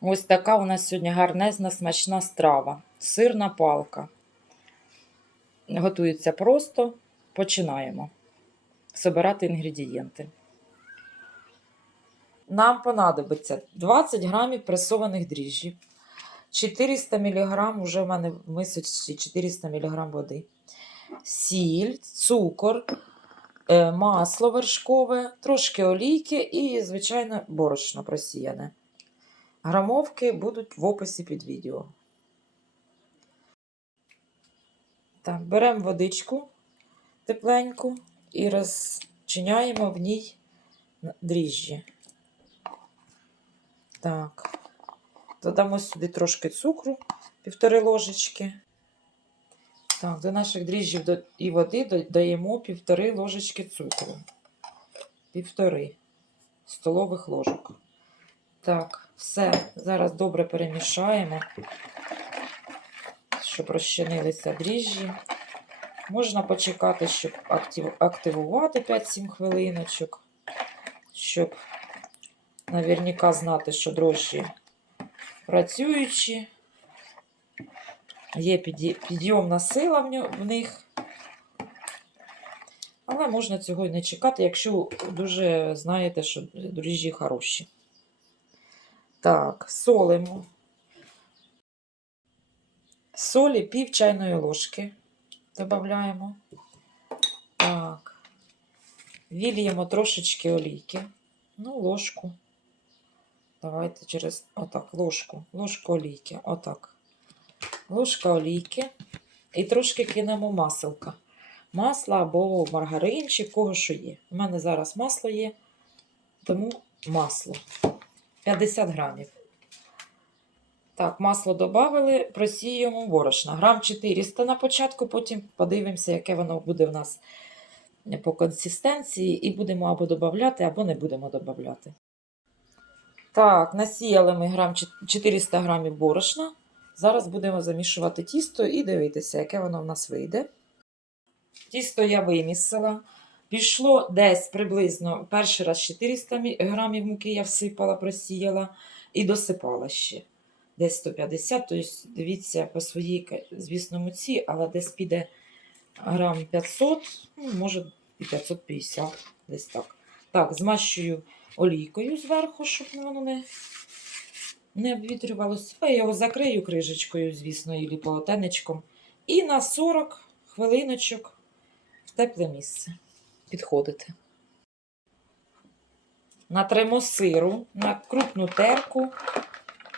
Ось така у нас сьогодні гарнезна смачна страва. Сирна палка. Готується просто. Починаємо собирати інгредієнти. Нам понадобиться 20 грамів пресованих дріжджів, 400 мг, вже в мене в мисочці 400 мг води, сіль, цукор, е, масло вершкове, трошки олійки і, звичайно, борошно просіяне. Грамовки будуть в описі під відео. Так, беремо водичку тепленьку і розчиняємо в ній дріжджі. Так. Додамо сюди трошки цукру, півтори ложечки. Так, до наших дріжджів і води додаємо півтори ложечки цукру. Півтори столових ложок. Так, все. Зараз добре перемішаємо, щоб розчинилися дріжджі. Можна почекати, щоб активувати 5-7 хвилиночок, щоб наверняка знати, що дрожжі працюючі. Є підйомна сила в них. Але можна цього і не чекати, якщо дуже знаєте, що дріжджі хороші. Так, солимо. Солі пів чайної ложки додаємо. Так. Вільємо трошечки олійки. Ну, ложку. Давайте через отак, ложку. Ложку олійки. Отак. Ложка олійки. І трошки кинемо маселка. Масло або маргаринчик, кого що є. У мене зараз масло є, тому масло. 50 грамів. Так, масло додали, просіємо борошна. Грам 400 на початку, потім подивимося, яке воно буде в нас по консистенції, і будемо або додати, або не будемо додати. Так, насіяли ми грам 400 грамів борошна. Зараз будемо замішувати тісто і дивитися, яке воно в нас вийде. Тісто я вимісила. Пішло десь приблизно перший раз 400 грамів муки я всипала, просіяла і досипала ще. Десь 150, тобто дивіться по своїй, звісно, муці, але десь піде грам 500, ну, може і 550, десь так. Так, змащую олійкою зверху, щоб воно не, не обвітрювалося. Я його закрию крижечкою, звісно, і полотенечком. І на 40 хвилиночок в тепле місце підходити. Натримо сиру на крупну терку.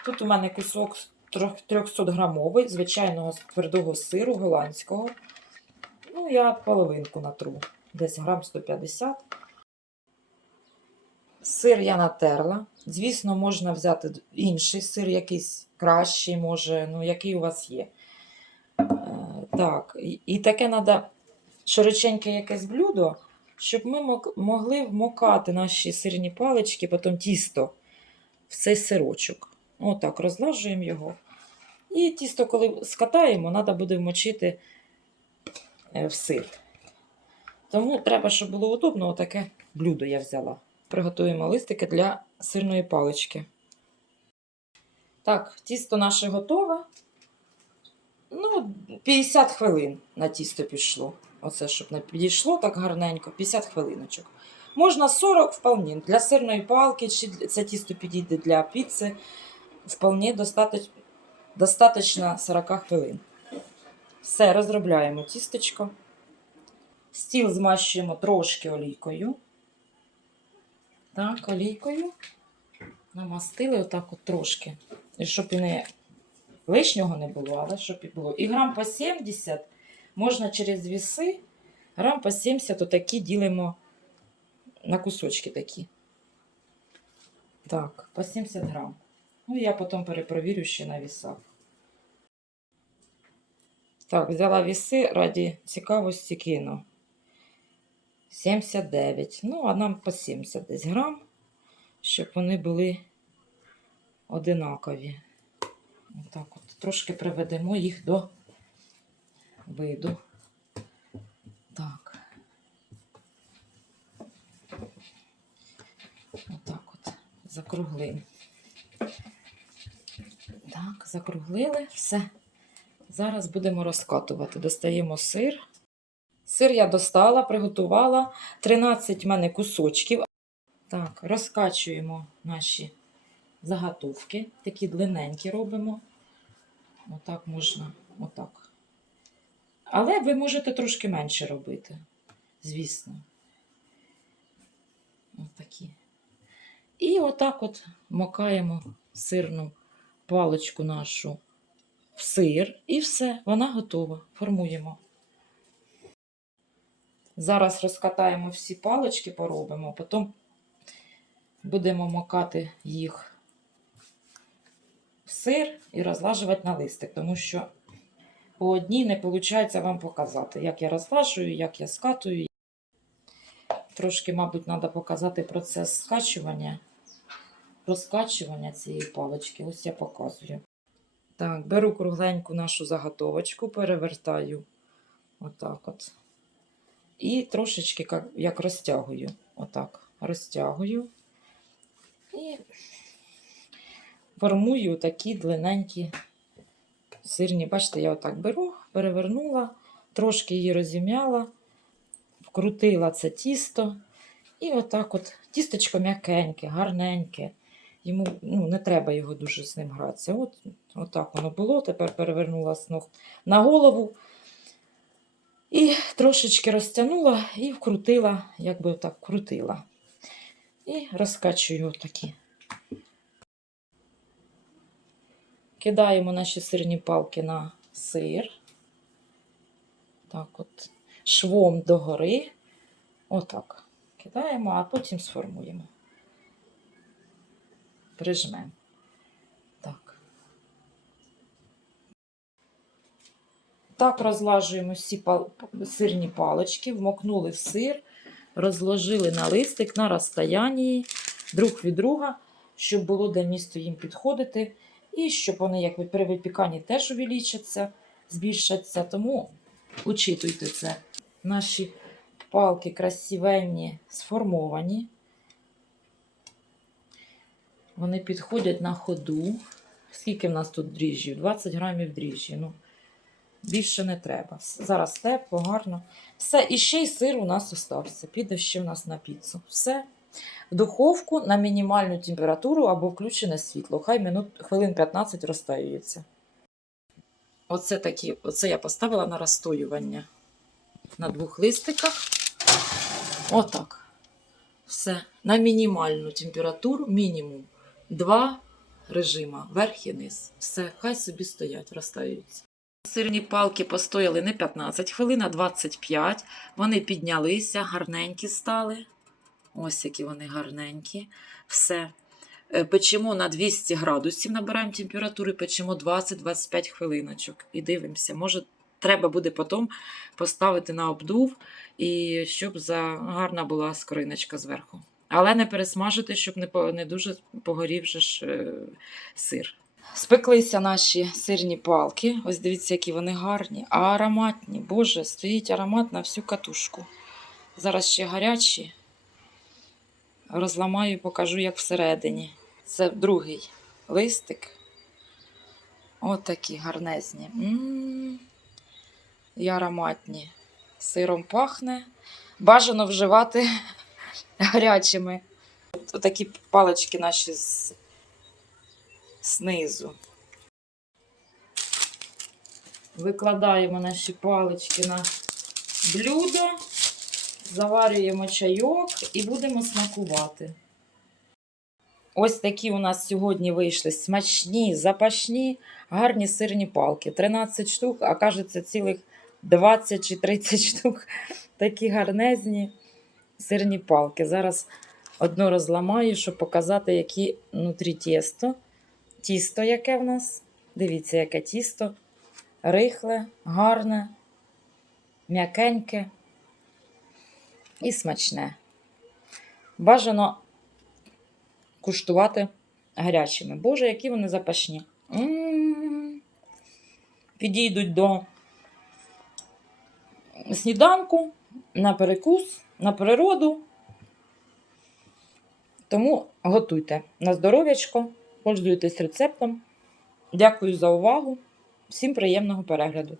Тут у мене кусок 300 грамовий, звичайного твердого сиру голландського. Ну, я половинку натру, десь грам 150. Сир я натерла. Звісно, можна взяти інший сир, якийсь кращий, може, ну, який у вас є. Е, так, і таке треба широченьке якесь блюдо, щоб ми могли вмокати наші сирні палички, потім тісто в цей сирочок. Отак, розлажуємо його. І тісто, коли скатаємо, треба буде вмочити е, в сир. Тому треба, щоб було удобно, отаке блюдо я взяла. Приготуємо листики для сирної палички. Так, тісто наше готове. Ну, 50 хвилин на тісто пішло. Оце, щоб не підійшло так гарненько, 50 хвилиночок. Можна 40 вполне. Для сирної палки, чи це тісто підійде для піци. Вполне достатньо, достатньо 40 хвилин. Все, розробляємо тістечко. Стіл змащуємо трошки олійкою. Так, олійкою. Намастили отак от трошки. І щоб і не лишнього не було, але щоб і було. І грам по 70 можна через віси, грам по 70 отакі ділимо на кусочки такі. Так, по 70 грам. Ну, я потім перепровірю ще на вісах. Так, взяла віси раді цікавості кину. 79. Ну, а нам по 70 десь грам, щоб вони були одинакові. Отак от. Трошки приведемо їх до виду. Так. Отак от. Закруглим. Так, закруглили все. Зараз будемо розкатувати. Достаємо сир. Сир я достала, приготувала. 13 в мене кусочків. Так, розкачуємо наші заготовки. Такі длинненькі робимо. Отак можна, отак. Але ви можете трошки менше робити, звісно. Отакі. І отак от макаємо сирну паличку нашу в сир, і все, вона готова. Формуємо. Зараз розкатаємо всі палички, поробимо, потім будемо макати їх в сир і розлажувати на листик, тому що по одній не виходить вам показати, як я розлажую, як я скатую. Трошки, мабуть, треба показати процес скачування, розкачування цієї палички. Ось я показую. Так, беру кругленьку нашу заготовочку, перевертаю отак от. І трошечки як, як розтягую. Отак, розтягую. І формую такі длинненькі сирні. Бачите, я отак беру, перевернула, трошки її розім'яла, вкрутила це тісто. І отак от тістечко м'якеньке, гарненьке. Йому ну, не треба його дуже з ним гратися. От, отак воно було. Тепер перевернула з ног на голову. І трошечки розтягнула і вкрутила, як би так крутила. І розкачую такі. Кидаємо наші сирні палки на сир. Так от, швом догори. Отак. Кидаємо, а потім сформуємо. Прижмемо. Так. Так розлажуємо всі сирні палички, вмокнули в сир, розложили на листик на розстоянні друг від друга, щоб було де місто їм підходити. І щоб вони, як при випіканні, теж увеличаться, збільшаться. Тому учитуйте це. Наші палки красивенні, сформовані. Вони підходять на ходу. Скільки в нас тут дріжджів? 20 грамів дріжджі. Ну, більше не треба. Зараз тепло, гарно. Все, і ще й сир у нас остався. Піде ще в нас на піцу. Все. В духовку на мінімальну температуру або включене світло. Хай минут, хвилин 15 розтаюється. Оце, такі, оце я поставила на розстоювання на двох листиках. Отак. Все. На мінімальну температуру, мінімум. Два режима, верх і низ. Все, хай собі стоять, розтаються. Сирні палки постояли не 15 хвилин, а 25. Вони піднялися, гарненькі стали. Ось які вони гарненькі. Все. Е, Печемо на 200 градусів, набираємо температури, печемо 20-25 хвилиночок і дивимося. Може, треба буде потім поставити на обдув, і щоб за... гарна була скориночка зверху. Але не пересмажити, щоб не, не дуже погорів же ж е... сир. Спеклися наші сирні палки. Ось дивіться, які вони гарні, а ароматні. Боже, стоїть аромат на всю катушку. Зараз ще гарячі. Розламаю, і покажу, як всередині. Це другий листик. От такі гарнезні. І ароматні. Сиром пахне. Бажано вживати гарячими. Ось такі палички наші з... знизу. Викладаємо наші палички на блюдо, заварюємо чайок і будемо смакувати. Ось такі у нас сьогодні вийшли смачні, запашні, гарні сирні палки. 13 штук, а кажеться, цілих 20 чи 30 штук. Такі гарнезні сирні палки. Зараз одну розламаю, щоб показати, які внутрі тісто. Тісто, яке в нас. Дивіться, яке тісто. Рихле, гарне, м'якеньке і смачне. Бажано куштувати гарячими. Боже, які вони запашні. Підійдуть до сніданку, на перекус, на природу. Тому готуйте на здоров'ячко, пользуйтесь рецептом. Дякую за увагу. Всім приємного перегляду.